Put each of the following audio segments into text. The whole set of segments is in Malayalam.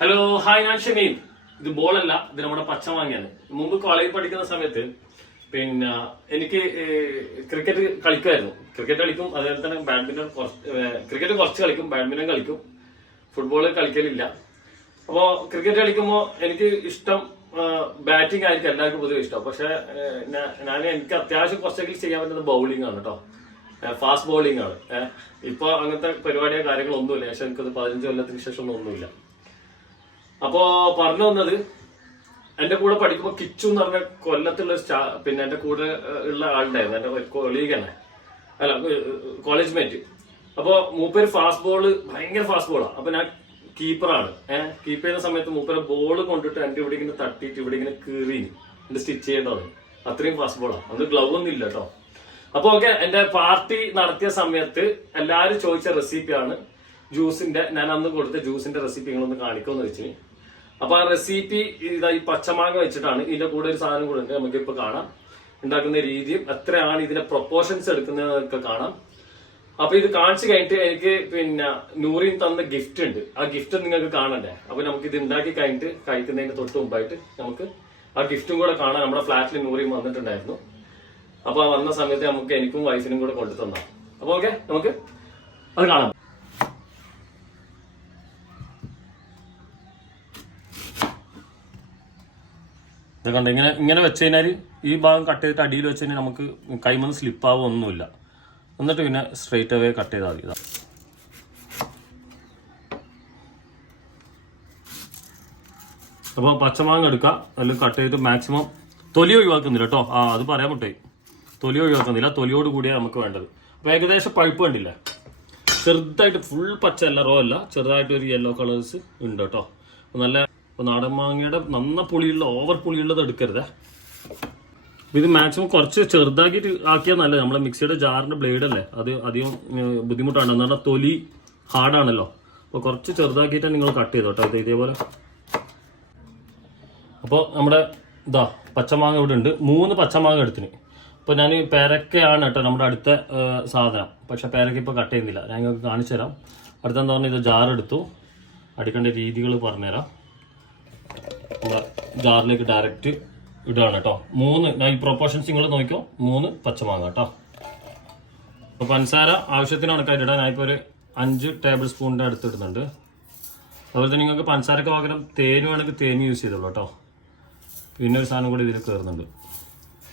ഹലോ ഹായ്, ഞാൻ ഷെമീം. ഇത് ബോളല്ല, ഇത് നമ്മുടെ പച്ചമാങ്ങയാണ്. മുമ്പ് കോളേജിൽ പഠിക്കുന്ന സമയത്ത് പിന്നെ എനിക്ക് ക്രിക്കറ്റ് കളിക്കുമായിരുന്നു. ക്രിക്കറ്റ് കളിക്കും, അതുപോലെ തന്നെ ബാഡ്മിന്റൺ ക്രിക്കറ്റ് കുറച്ച് കളിക്കും, ബാഡ്മിന്റൺ കളിക്കും, ഫുട്ബോൾ കളിക്കലില്ല. അപ്പോ ക്രിക്കറ്റ് കളിക്കുമ്പോൾ എനിക്ക് ഇഷ്ടം ബാറ്റിംഗ് ആയിരിക്കും എല്ലാവർക്കും പൊതുവെ ഇഷ്ടം. പക്ഷെ എനിക്ക് അത്യാവശ്യം കുറച്ചെങ്കിലും ചെയ്യാൻ പറ്റുന്ന ബൗളിംഗ് ആണ് കേട്ടോ. ഫാസ്റ്റ് ബോളിംഗ് ആണ്. ഇപ്പൊ അങ്ങനത്തെ പരിപാടിയോ കാര്യങ്ങളൊന്നുമില്ല. പക്ഷെ എനിക്കത് 15 കൊല്ലത്തിന് ശേഷം ഒന്നുമില്ല. അപ്പോ പറഞ്ഞു വന്നത്, എന്റെ കൂടെ പഠിക്കുമ്പോൾ കിച്ചു എന്ന് പറഞ്ഞ കൊല്ലത്തുള്ള പിന്നെ എന്റെ കൂടെ ഉള്ള ആളുണ്ടായിരുന്നു, എന്റെ കൊളീഗ് തന്നെ, അല്ല കോളേജ് മേറ്റ്. അപ്പൊ മൂപ്പര് ഫാസ്റ്റ് ബോള് ഭയങ്കര ഫാസ്റ്റ് ബോളാണ്. അപ്പൊ ഞാൻ കീപ്പറാണ്. കീപ്പ് ചെയ്യുന്ന സമയത്ത് മൂപ്പര് ബോള് കൊണ്ടിട്ട് എന്റെ ഇവിടെ ഇങ്ങനെ തട്ടിയിട്ട് ഇവിടെ ഇങ്ങനെ കീറിന് എന്റെ സ്റ്റിച്ച് ചെയ്യേണ്ടത്. അത്രയും ഫാസ്റ്റ് ബോളാണ്. അത് ഗ്ലൗ ഒന്നും ഇല്ല കേട്ടോ. അപ്പൊ ഓക്കെ, എന്റെ പാർട്ടി നടത്തിയ സമയത്ത് എല്ലാരും ചോദിച്ച റെസിപ്പിയാണ് ജ്യൂസിന്റെ. ഞാൻ അന്ന് കൊടുത്ത ജ്യൂസിന്റെ റെസിപ്പി നിങ്ങളൊന്ന് കാണിക്കുമെന്ന് വെച്ചിന്. അപ്പൊ ആ റെസിപ്പി ഇതാ ഈ പച്ചമാങ്ങ വെച്ചിട്ടാണ്. ഇതിന്റെ കൂടെ ഒരു സാധനം കൂടെ ഉണ്ട്, നമുക്ക് ഇപ്പൊ കാണാം. ഉണ്ടാക്കുന്ന രീതിയും എത്രയാണ് ഇതിന്റെ പ്രൊപ്പോർഷൻസ് എടുക്കുന്നതൊക്കെ കാണാം. അപ്പൊ ഇത് കാണിച്ചു കഴിഞ്ഞിട്ട് എനിക്ക് പിന്നെ നൂറിൻ തന്ന ഗിഫ്റ്റ് ഉണ്ട്. ആ ഗിഫ്റ്റ് നിങ്ങൾക്ക് കാണണ്ടേ? അപ്പൊ നമുക്ക് ഇത് ഉണ്ടാക്കി കഴിഞ്ഞിട്ട് കഴിക്കുന്നതിന് തൊട്ട് മുമ്പായിട്ട് നമുക്ക് ആ ഗിഫ്റ്റും കൂടെ കാണാം. നമ്മുടെ ഫ്ലാറ്റിൽ നൂറിൻ വന്നിട്ടുണ്ടായിരുന്നു. അപ്പൊ ആ വന്ന സമയത്ത് നമുക്ക് എനിക്കും വൈഫിനും കൂടെ കൊണ്ടു തന്നാ. അപ്പൊ ഓക്കെ, നമുക്ക് അത് കാണാം. ഇത് കണ്ട, ഇങ്ങനെ വെച്ച് കഴിഞ്ഞാൽ ഈ ഭാഗം കട്ട് ചെയ്തിട്ട് അടിയിൽ വെച്ച് കഴിഞ്ഞാൽ നമുക്ക് കൈമന്ന് സ്ലിപ്പ് ആവുമൊന്നുമില്ല. എന്നിട്ട് പിന്നെ സ്ട്രെയിറ്റ് അവേ കട്ട് ചെയ്താൽ മതി. അപ്പോൾ പച്ചമാങ്ങ എടുക്കുക, അതിൽ കട്ട് ചെയ്തിട്ട് മാക്സിമം തൊലി ഒഴിവാക്കുന്നില്ല കേട്ടോ. അത് പറയാൻ പറ്റേ, തൊലി ഒഴിവാക്കുന്നില്ല, തൊലിയോട് കൂടിയാണ് നമുക്ക് വേണ്ടത്. അപ്പോൾ ഏകദേശം പഴുപ്പ് കണ്ടില്ല, ചെറുതായിട്ട് ഫുൾ പച്ച അല്ല, റോ അല്ല, ചെറുതായിട്ട് ഒരു യെല്ലോ കളേഴ്സ് ഉണ്ട് കേട്ടോ. നല്ല നാടൻ മാങ്ങയുടെ നന്ന പുളിയുള്ള ഓവർ പുളിയുള്ളത് എടുക്കരുത്. ഇത് മാക്സിമം കുറച്ച് ചെറുതാക്കിയിട്ട് ആക്കിയാൽ നല്ലത്. നമ്മളെ മിക്സിയുടെ ജാറിന്റെ ബ്ലേഡ് അല്ലേ, അത് അധികം ബുദ്ധിമുട്ടാണ്. എന്ന് പറഞ്ഞാൽ തൊലി ഹാർഡാണല്ലോ. അപ്പോൾ കുറച്ച് ചെറുതാക്കിയിട്ട് നിങ്ങൾ കട്ട് ചെയ്തോ കേട്ടോ. ഇത് ഇതേപോലെ. അപ്പോൾ നമ്മുടെ ഇതാ പച്ചമാങ്ങ ഇവിടെ ഉണ്ട്. 3 പച്ചമാങ്ങ എടുത്തിന്. ഇപ്പോൾ ഞാൻ പേരക്കയാണ് കേട്ടോ നമ്മുടെ അടുത്ത സാധനം. പക്ഷെ പേരക്ക ഇപ്പോൾ കട്ട് ചെയ്യുന്നില്ല, ഞാൻ നിങ്ങൾക്ക് കാണിച്ചു തരാം. അടുത്തെന്താ പറഞ്ഞാൽ ഇത് ജാറെടുത്തു. അടിക്കേണ്ട രീതികൾ പറഞ്ഞുതരാം. നമ്മുടെ ജാറിലേക്ക് ഡയറക്റ്റ് ഇടുകയാണ് കേട്ടോ. 3 ഞാൻ ഈ പ്രൊപ്പോർഷൻസ് നിങ്ങൾ നോക്കിക്കോ. 3 പച്ചമാങ്ങ കേട്ടോ. അപ്പോൾ പഞ്ചസാര ആവശ്യത്തിന് കണക്കായിട്ട് ഇടാം. ഞാനിപ്പോൾ ഒരു 5 ടേബിൾ സ്പൂണിൻ്റെ അടുത്ത് ഇടുന്നുണ്ട്. അതുപോലെ തന്നെ നിങ്ങൾക്ക് പഞ്ചസാരക്ക് പകരം തേന് വേണമെങ്കിൽ തേന് യൂസ് ചെയ്തോളൂ കേട്ടോ. പിന്നെ ഒരു സാധനം കൂടി ഇതിൽ കയറുന്നുണ്ട്.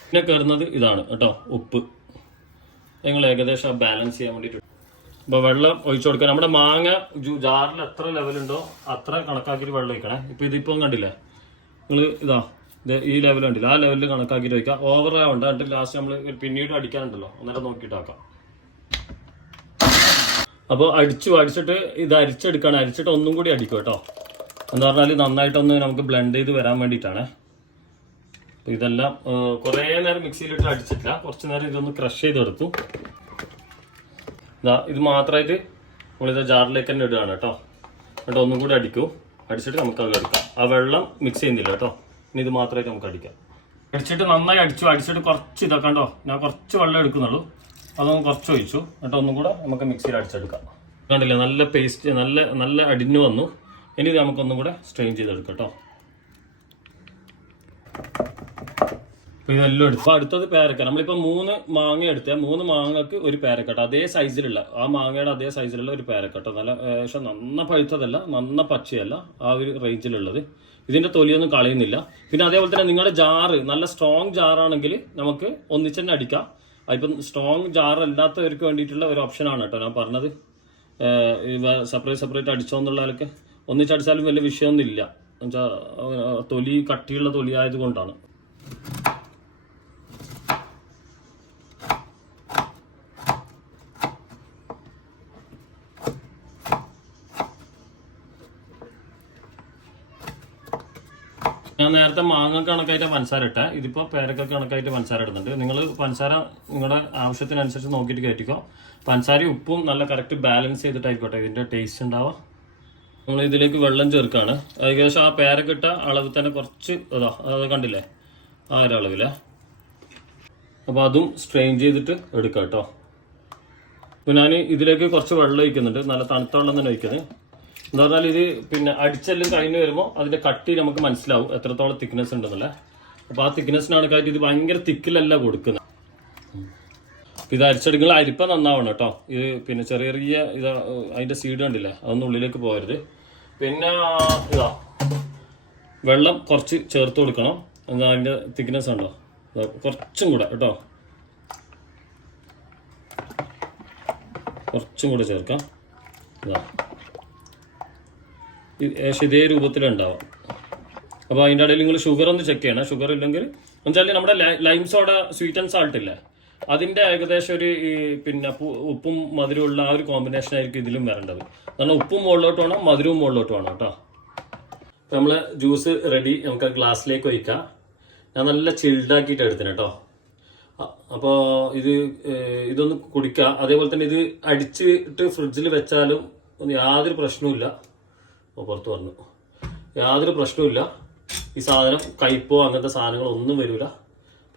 പിന്നെ കയറുന്നത് ഇതാണ് കേട്ടോ, ഉപ്പ്. നിങ്ങൾ ഏകദേശം ബാലൻസ് ചെയ്യാൻ വേണ്ടിയിട്ട്. അപ്പോൾ വെള്ളം ഒഴിച്ചു കൊടുക്കുക. നമ്മുടെ മാങ്ങ ജാറിൽ എത്ര ലെവലുണ്ടോ അത്ര കണക്കാക്കിയിട്ട് വെള്ളം ഒഴിക്കണേ. ഇപ്പോൾ ഇതിപ്പം കണ്ടില്ലേ നിങ്ങൾ, ഈ ലെവൽ കണ്ടില്ല, ആ ലെവലിൽ കണക്കാക്കിയിട്ട് വയ്ക്കുക. ഓവർ ആവണ്ട. എന്നിട്ട് ലാസ്റ്റ് നമ്മൾ പിന്നീട് അടിക്കാനുണ്ടല്ലോ, അന്നേരം നോക്കിയിട്ടാക്കാം. അപ്പോൾ അടിച്ചിട്ട് ഇത് അരിച്ചെടുക്കണം. അരിച്ചിട്ട് ഒന്നും കൂടി അടിക്കും കേട്ടോ. എന്താ പറഞ്ഞാൽ നന്നായിട്ടൊന്ന് നമുക്ക് ബ്ലെൻഡ് ചെയ്ത് വരാൻ വേണ്ടിയിട്ടാണ്. അപ്പോൾ ഇതെല്ലാം കുറേ നേരം മിക്സിയിലിട്ട് അടിച്ചിട്ടില്ല, കുറച്ച് നേരം ഇതൊന്ന് ക്രഷ് ചെയ്തെടുത്തു. ഇത് മാത്രമായിട്ട് നമ്മളിത് ജാറിലേക്ക് തന്നെ ഇടുകയാണ് കേട്ടോ. എന്നിട്ട് ഒന്നും കൂടി അടിക്കും. അടിച്ചിട്ട് നമുക്ക് അത് എടുക്കാം. ആ വെള്ളം മിക്സ് ചെയ്യുന്നില്ല കേട്ടോ. ഇനി ഇത് മാത്രമായിട്ട് നമുക്ക് അടിക്കാം. അടിച്ചിട്ട് നന്നായി അടിച്ചിട്ട് കുറച്ച് ഇതാക്കണ്ടോ. ഞാൻ കുറച്ച് വെള്ളം എടുക്കുന്നുള്ളൂ, അതൊന്ന് കുറച്ച് ഒഴിച്ചു. എന്നിട്ട് ഒന്നും കൂടെ നമുക്ക് മിക്സിയിൽ അടിച്ചെടുക്കാം. കണ്ടില്ലേ, നല്ല പേസ്റ്റ്, നല്ല അടിഞ്ഞു വന്നു. ഇനി ഇത് നമുക്കൊന്നും കൂടെ സ്ട്രെയിൻ ചെയ്തെടുക്കാം കേട്ടോ. അപ്പോൾ ഇതെല്ലാം എടുത്തു. അപ്പോൾ അടുത്തത് പേരക്ക. നമ്മളിപ്പോൾ 3 മാങ്ങ എടുത്താൽ 3 മാങ്ങക്ക് ഒരു പേരക്കട്ടോ. അതേ സൈസിലുള്ള, ആ മാങ്ങയുടെ അതേ സൈസിലുള്ള ഒരു പേരക്കട്ടോ. നല്ല പക്ഷെ നന്ന പഴുത്തതല്ല, നന്ന പച്ചയല്ല, ആ ഒരു റേഞ്ചിലുള്ളത്. ഇതിന്റെ തൊലിയൊന്നും കളയുന്നില്ല. പിന്നെ അതേപോലെ തന്നെ നിങ്ങളുടെ ജാറ് നല്ല സ്ട്രോങ് ജാറാണെങ്കിൽ നമുക്ക് ഒന്നിച്ചെന്നെ അടിക്കാം. അതിപ്പം സ്ട്രോങ് ജാർ അല്ലാത്തവർക്ക് വേണ്ടിയിട്ടുള്ള ഒരു ഓപ്ഷനാണ് കേട്ടോ ഞാൻ പറഞ്ഞത്. സെപ്പറേറ്റ് അടിച്ചോന്നുള്ളതൊക്കെ ഒന്നിച്ചടിച്ചാലും വലിയ വിഷയമൊന്നും ഇല്ല. എന്നുവെച്ചാൽ തൊലി കട്ടിയുള്ള തൊലി ആയതുകൊണ്ടാണ്. ഞാൻ നേരത്തെ മാങ്ങ കണക്കായിട്ട് പഞ്ചസാര ഇട്ടേ, ഇതിപ്പോൾ പേരക്കൊക്കെ കണക്കായിട്ട് പഞ്ചസാര ഇടുന്നുണ്ട്. നിങ്ങൾ പഞ്ചസാര നിങ്ങളുടെ ആവശ്യത്തിനനുസരിച്ച് നോക്കിയിട്ട് കയറ്റിക്കോ. പഞ്ചസാരയും ഉപ്പും നല്ല കറക്റ്റ് ബാലൻസ് ചെയ്തിട്ടായിക്കോട്ടെ ഇതിൻ്റെ ടേസ്റ്റ് ഉണ്ടാവുക. നമ്മൾ ഇതിലേക്ക് വെള്ളം ചേർക്കുകയാണ്. ഏകദേശം ആ പേരക്കിട്ട അളവ് തന്നെ കുറച്ച് അത് കണ്ടില്ലേ, ആ ഒരു അളവില്ലേ. അപ്പോൾ അതും സ്ട്രെയിൻ ചെയ്തിട്ട് എടുക്കാം കേട്ടോ. അപ്പോൾ ഞാൻ ഇതിലേക്ക് കുറച്ച് വെള്ളം ഒഴിക്കുന്നുണ്ട്, നല്ല തണുത്ത വെള്ളം തന്നെ ഒഴിക്കുന്നത്. എന്താ പറഞ്ഞാൽ ഇത് പിന്നെ അടിച്ചെല്ലാം കഴിഞ്ഞ് വരുമ്പോൾ അതിന്റെ കട്ടി നമുക്ക് മനസ്സിലാവും എത്രത്തോളം തിക്നെസ് ഉണ്ടെന്നല്ലേ. അപ്പൊ ആ തിക്നെസ്സിനാണ് കാര്യം ഇത് ഭയങ്കര തിക്കിലല്ല കൊടുക്കുന്നത്. ഇത് അരിച്ചെടുക്കുന്ന അരിപ്പ നന്നാവണം കേട്ടോ. ഇത് പിന്നെ ചെറിയ ചെറിയ ഇതാ അതിന്റെ സീഡ് കണ്ടില്ലേ, അതൊന്നും ഉള്ളിലേക്ക് പോകരുത്. പിന്നെ ഇതാ വെള്ളം കുറച്ച് ചേർത്ത് കൊടുക്കണം. എന്താ അതിന്റെ തിക്നെസ് ഉണ്ടോ, കുറച്ചും കൂടെ കേട്ടോ, കുറച്ചും കൂടെ ചേർക്കാം. ഇതാ ഏകദേശം ഇതേ രൂപത്തിലുണ്ടാവാം. അപ്പോൾ അതിൻ്റെ ഇടയിൽ നിങ്ങൾ ഷുഗർ ഒന്ന് ചെക്ക് ചെയ്യണം. ഷുഗർ ഇല്ലെങ്കിൽ എന്നുവെച്ചാൽ നമ്മുടെ lime soda sweet and salt ഇല്ലേ, അതിൻ്റെ ഏകദേശം ഒരു പിന്നെ ഉപ്പും മധുരമുള്ള ആ ഒരു കോമ്പിനേഷൻ ആയിരിക്കും ഇതിലും വരേണ്ടത്. കാരണം ഉപ്പും മുകളിലോട്ട് വേണം, മധുരവും മുകളിലോട്ട് വേണം കേട്ടോ. അപ്പം നമ്മൾ ജ്യൂസ് റെഡി, നമുക്ക് ഗ്ലാസ്സിലേക്ക് ഒഴിക്കാം. ഞാൻ നല്ല ചിൽഡാക്കിയിട്ട് എടുത്തിന് കേട്ടോ. അപ്പോൾ ഇതൊന്ന് കുടിക്കുക. അതേപോലെ തന്നെ ഇത് അടിച്ചിട്ട് ഫ്രിഡ്ജിൽ വെച്ചാലും യാതൊരു പ്രശ്നവുമില്ല. പുറത്ത് പറഞ്ഞു യാതൊരു പ്രശ്നവുമില്ല. ഈ സാധനം കയ്പോ അങ്ങനത്തെ സാധനങ്ങളൊന്നും വരില്ല.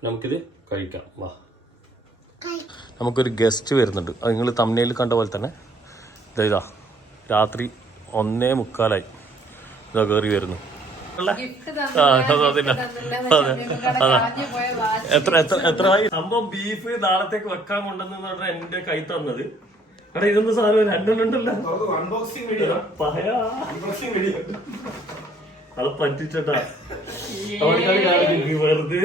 നമുക്കിത് കഴിക്കാം. വാ, നമുക്കൊരു ഗസ്റ്റ് വരുന്നുണ്ട്. അത് നിങ്ങൾ തമ്മിൽ കണ്ട പോലെ തന്നെ ഇതാ രാത്രി 1:45 ഇതാ കയറി വരുന്നു. എത്രയായി സംഭവം? ബീഫ് നാളത്തേക്ക് വെക്കാൻ കൊണ്ടെന്ന് പറഞ്ഞാൽ എന്റെ കൈ തന്നത്. എടാ ഇതൊന്നും സാധനം രണ്ടെണ്ണുണ്ടല്ലോ. അത് പറ്റിച്ചട്ടാ വെറുതെ.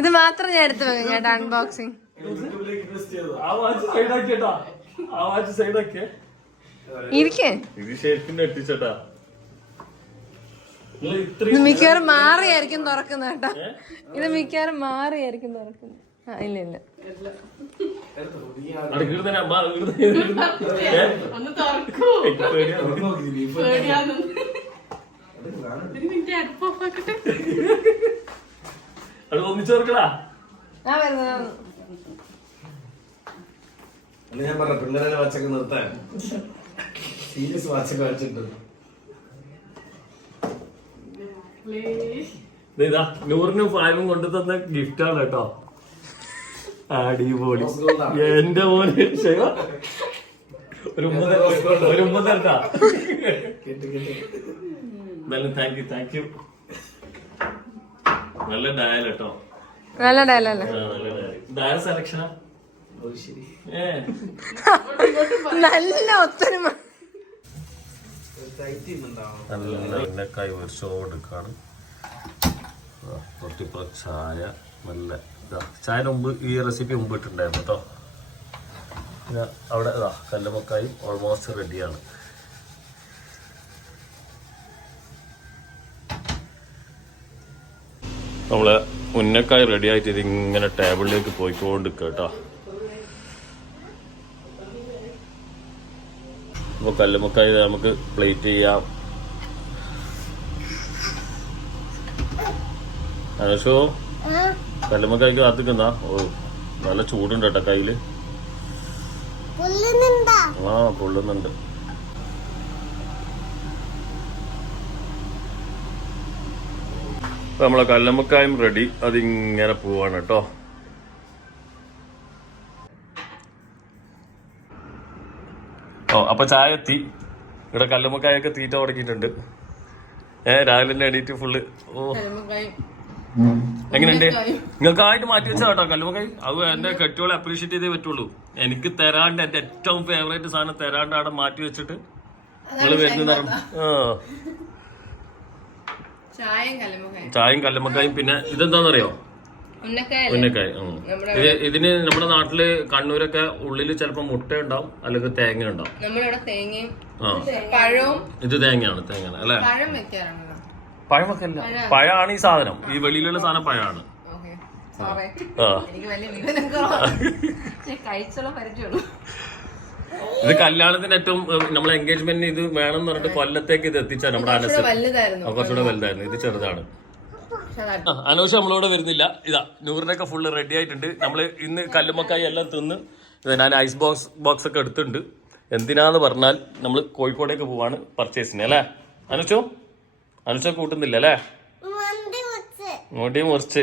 ഇത് മാത്രം ഞാൻ എടുത്തു വെക്കാം ചേട്ടാ. അൺബോക്സിങ് ഇരിക്കേ. ഇത് ശരിക്കും എത്തിച്ചട്ടാ. ഇത് മിക്കവാറും മാറിയായിരിക്കും തുറക്കുന്നത് കേട്ടോ. ഇത് മിക്കവാറും മാറിയായിരിക്കും തുറക്കുന്നത്. ഇല്ല ഇല്ല, ഒന്നിച്ചോർക്കടാ. ഞാൻ പറഞ്ഞ പിള്ളേരെ വാച്ചൊക്കെ നിർത്താൻ സീരിയസ് വാച്ചൊക്കെ വാച്ചിട്ടുണ്ട്. ഇതാ നൂറിനും ഫാനും കൊണ്ടു തന്ന ഗിഫ്റ്റാണ് കേട്ടോ. അടിപൊളി. എന്റെ മോന് ഒരു ഉമ്മ തരട്ടാ. Thank you. നല്ല ഡയൽ കേട്ടോ. നല്ല ഡയലല്ലേ, ഡയൽ സെലക്ഷനാ. നല്ല ഒത്തൊരുമ. നല്ല കൈവരിച്ചോടുക്കാണ്. തൊട്ടിപ്പുറ ചായ. നല്ല ചായ മുമ്പ് ഈ റെസിപ്പി മുമ്പ് ഇട്ടുണ്ടായിരുന്നു കേട്ടോ. പിന്നെ അവിടെ കല്ലുമക്കായും ഓൾമോസ്റ്റ് റെഡിയാണ്. നമ്മള് ഉന്നക്കായി റെഡി ആയിട്ട് ഇതിങ്ങനെ ടേബിളിലേക്ക് പോയിക്കൊണ്ടിരിക്കുക കേട്ടോ. അപ്പോൾ കല്ലുമക്കായി നമുക്ക് പ്ലേറ്റ് ചെയ്യാം. അനുഷോ കല്ലുമക്കായ്ക്ക് കാത്തിക്കുന്ന. ഓ നല്ല ചൂടുണ്ട് കേട്ടോ കയ്യില്. ആ പൊള്ളുന്നുണ്ട്. അപ്പൊ നമ്മളെ കല്ലുമക്കായും റെഡി. അതിങ്ങനെ പോവാണ് കേട്ടോ. ഓ അപ്പൊ ചായ എത്തി. ഇവിടെ കല്ലുമക്കായൊക്കെ തീറ്റ തുടങ്ങിയിട്ടുണ്ട്. രാവിലെ തന്നെ എണീറ്റ് ഫുള്ള്. ഓ എങ്ങനെയുണ്ട്? നിങ്ങൾക്കായിട്ട് മാറ്റി വെച്ചാ കേട്ടോ കല്ലുമക്കായി. അത് എന്റെ കെട്ടിയോളെ അപ്രീഷിയേറ്റ് ചെയ്തേ പറ്റുള്ളൂ. എനിക്ക് തരാണ്ട് എന്റെ ഏറ്റവും ഫേവറേറ്റ് സാധനം തരാണ്ട് അവിടെ മാറ്റി വെച്ചിട്ട് നിങ്ങൾ വരുന്ന ചായയും കല്ലുമക്കായും. പിന്നെ ഇതെന്താന്നറിയോ? ഉന്നക്കായ. ഇതിന് നമ്മുടെ നാട്ടില് കണ്ണൂരൊക്കെ ഉള്ളില് ചിലപ്പോ മുട്ട ഉണ്ടാവും, അല്ലെങ്കിൽ തേങ്ങ ഉണ്ടാവും. ഇത് തേങ്ങയാണ് അല്ലെ? പഴം വെക്കല്ല, പഴമാണ് ഈ സാധനം. ഈ വെളിയിലുള്ള സാധനം പഴമാണ്. ഇത് കല്യാണത്തിന് ഏറ്റവും നമ്മളെ എൻഗേജ്മെന്റിന് ഇത് വേണം എന്ന് പറഞ്ഞിട്ട് കൊല്ലത്തേക്ക് ഇത് എത്തിച്ചാൽ നമ്മുടെ അനസ് കുറച്ചുകൂടെ വലുതായിരുന്നു. ഇത് ചെറുതാണ്. അനൂഷ് നമ്മളോട് വരുന്നില്ല. ഇതാ നൂറിനൊക്കെ ഫുള്ള് റെഡി ആയിട്ടുണ്ട്. നമ്മള് ഇന്ന് കല്ലുമക്കായി എല്ലാം തിന്ന് ഞാൻ ഐസ് ബോക്സ് ഒക്കെ എടുത്തിട്ടുണ്ട്. എന്തിനാന്ന് പറഞ്ഞാൽ നമ്മൾ കോഴിക്കോടേക്ക് പോവാണ് പർച്ചേസിന് അല്ലേ അനുഷ കൂട്ടുന്നില്ല അല്ലേ? മുടി മുറിച്ച്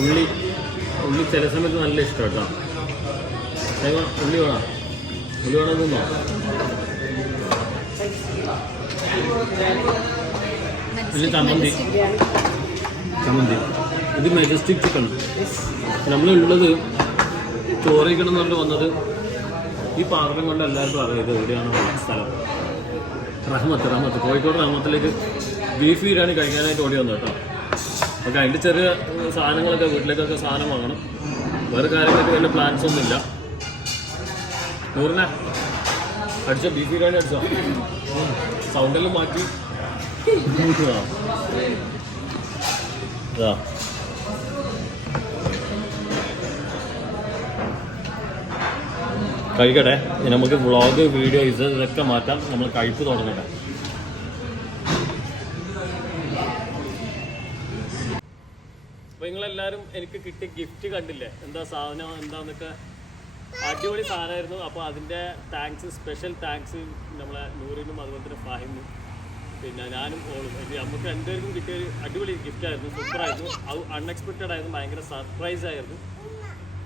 ഉള്ളി ചില സമയത്ത് നല്ല ഇഷ്ടം കേട്ടോ. ഉള്ളി വേണം തിന്നോ? ഇത് ചമ്മന്തി. ഇത് മെജസ്റ്റിക് ചിക്കൻ. നമ്മളുള്ളത് ചോറിക്കണം എന്ന് പറഞ്ഞിട്ട് വന്നത് ഈ പാത്രം കൊണ്ട് എല്ലാവർക്കും അറിയാം ഇത് എവിടെയാണ് സ്ഥലം. റഹ്മത്ത് കോഴിക്കോട് റഹ്മത്തിലേക്ക് ബീഫ് ബിരിയാണി കഴിക്കാനായിട്ട് ഓടി വന്നു കേട്ടോ. അപ്പോൾ അതിൻ്റെ ചെറിയ സാധനങ്ങളൊക്കെ വീട്ടിലേക്കൊക്കെ സാധനം വാങ്ങണം. വേറെ കാര്യങ്ങളൊക്കെ വലിയ പ്ലാൻസ് ഒന്നുമില്ല. നൂറിനെ അടിച്ചോ, ബീഫ് ബിരിയാണി അടിച്ചോ, സൗണ്ടെല്ലാം മാറ്റി. കഴിക്കട്ടെ. നമുക്ക് വ്ളോഗ് വീഡിയോ ഇതൊക്കെ മാറ്റാം. നമ്മൾ കഴിപ്പ് തുടങ്ങട്ടെ. അപ്പോൾ നിങ്ങളെല്ലാവരും എനിക്ക് കിട്ടിയ ഗിഫ്റ്റ് കണ്ടില്ലേ? എന്താ സാധനം എന്താന്നൊക്കെ അടിപൊളി സാധനമായിരുന്നു. അപ്പോൾ അതിൻ്റെ സ്പെഷ്യൽ താങ്ക്സ് നമ്മളെ നൂറിനും അതുപോലെ തന്നെ ഫാഹിമിനും പിന്നെ ഞാനും ഓളും. നമുക്ക് രണ്ടുപേർക്കും കിട്ടിയൊരു അടിപൊളി ഗിഫ്റ്റായിരുന്നു. സൂപ്പറായിരുന്നു. അത് അൺഎക്സ്പെക്റ്റഡ് ആയിരുന്നു. ഭയങ്കര സർപ്രൈസ് ആയിരുന്നു.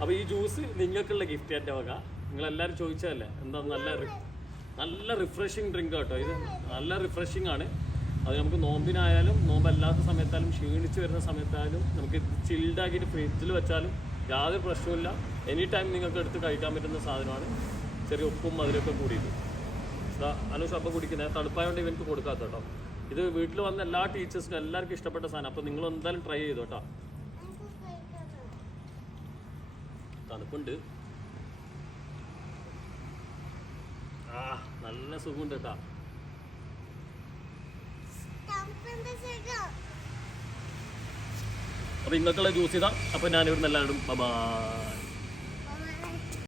അപ്പോൾ ഈ ജ്യൂസ് നിങ്ങൾക്കുള്ള ഗിഫ്റ്റ് എൻ്റെ വക. നിങ്ങളെല്ലാവരും ചോദിച്ചതല്ലേ എന്താ നല്ല റിഫ്രഷിങ് ഡ്രിങ്ക് കേട്ടോ. ഇത് നല്ല റിഫ്രഷിങ് ആണ്. അത് നമുക്ക് നോമ്പിനായാലും നോമ്പല്ലാത്ത സമയത്തായാലും ക്ഷീണിച്ച് വരുന്ന സമയത്തായാലും നമുക്ക് ചിൽഡാക്കിയിട്ട് ഫ്രിഡ്ജിൽ വെച്ചാലും യാതൊരു പ്രശ്നവുമില്ല. എനി ടൈം നിങ്ങൾക്ക് എടുത്ത് കഴിക്കാൻ പറ്റുന്ന സാധനമാണ്. ചെറിയ ഉപ്പും മധുരമൊക്കെ കൂടിയിട്ട് അലോഷ് അപ്പം കുടിക്കുന്നത് തണുപ്പായതുകൊണ്ട് ഇവർക്ക് കൊടുക്കാത്ത കേട്ടോ. ഇത് വീട്ടിൽ വന്ന എല്ലാ ടീച്ചേഴ്സിനും എല്ലാവർക്കും ഇഷ്ടപ്പെട്ട സാധനം. അപ്പോൾ നിങ്ങൾ എന്തായാലും ട്രൈ ചെയ്തു കേട്ടോ. തണുപ്പുണ്ട്. നല്ല സുഖമുണ്ട് കേട്ടോ. അപ്പോൾ ഇന്നൊക്കെയുള്ള ജ്യൂസ് ഇതാ. അപ്പോൾ ഞാനിവിടുന്ന് എല്ലാവരും ബൈ.